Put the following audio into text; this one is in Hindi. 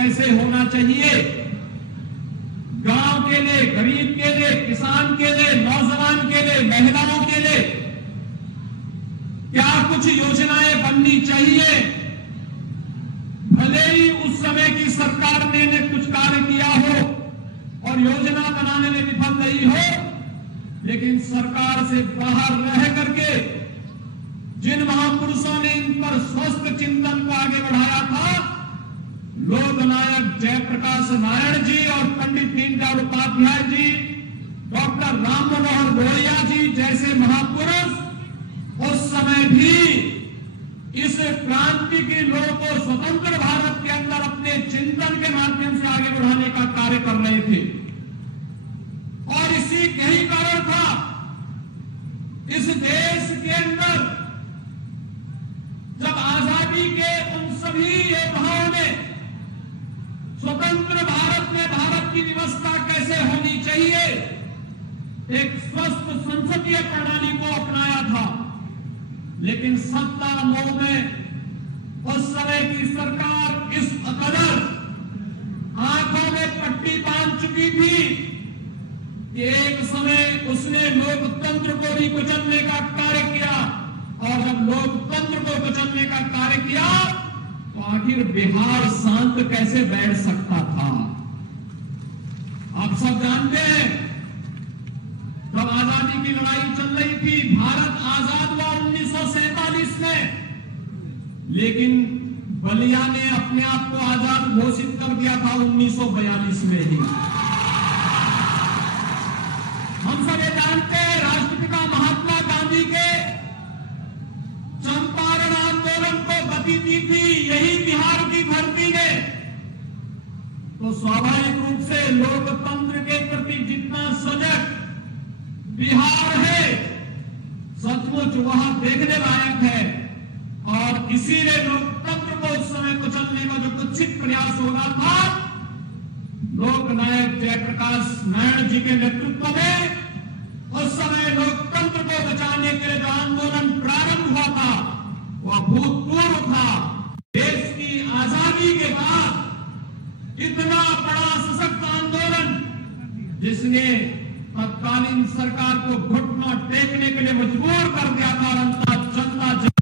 कैसे होना चाहिए, गांव के लिए, गरीब के लिए, किसान के लिए, नौजवान के लिए, महिलाओं के लिए क्या कुछ योजनाएं बननी चाहिए। भले ही उस समय की सरकार ने कुछ कार्य किया हो और योजना बनाने में विफल रही हो, लेकिन सरकार से बाहर रह करके जिन महापुरुषों ने इन पर स्वस्थ चिंतन को आगे बढ़ाया था, लोकनायक जयप्रकाश नारायण जी और पंडित दीनदयाल उपाध्याय जी, डॉक्टर राम मनोहर लोहिया जी जैसे महापुरुष उस समय भी इस क्रांति के लोगों को स्वतंत्र भारत के अंदर अपने चिंतन के माध्यम से आगे बढ़ाने का कार्य कर रहे थे। और इसी यही कारण था इस देश के अंदर जब आजादी के उन सभी योद्धाओं ने स्वतंत्र भारत में भारत की व्यवस्था कैसे होनी चाहिए, एक स्वस्थ संसदीय प्रणाली को अपनाया था। लेकिन सत्ता मोह में उस समय की सरकार इस कदर आंखों में पट्टी बांध चुकी थी कि एक समय उसने लोकतंत्र को भी कुचलने का कार्य किया, और जब लोकतंत्र को कुचलने का कार्य किया तो आखिर बिहार शांत कैसे बैठ सकता था। आप सब जानते हैं जब आजादी की लड़ाई चल रही थी, भारत आजाद हुआ 1947 में, लेकिन बलिया ने अपने आप को आजाद घोषित कर दिया था 1942 में ही। हम सब ये जानते हैं राष्ट्रपिता महात्मा गांधी के चंपारण आंदोलन को गति दी थी यही बिहार की धरती ने। तो स्वाभाविक रूप से लोकतंत्र के प्रति जितना सजग बिहार है, सचमुच वहां देखने लायक है। और इसीलिए लोकतंत्र को उस समय कुचलने का जो कुत्सित प्रयास हो रहा था, लोकनायक जयप्रकाश नारायण जी के नेतृत्व में उस समय लोकतंत्र को बचाने के लिए जो आंदोलन प्रारंभ हुआ था वह भूतपूर्व था। देश की आजादी के बाद इतना बड़ा सशक्त आंदोलन जिसने तत्कालीन सरकार को घुटना टेकने के लिए मजबूर कर दिया था। जनता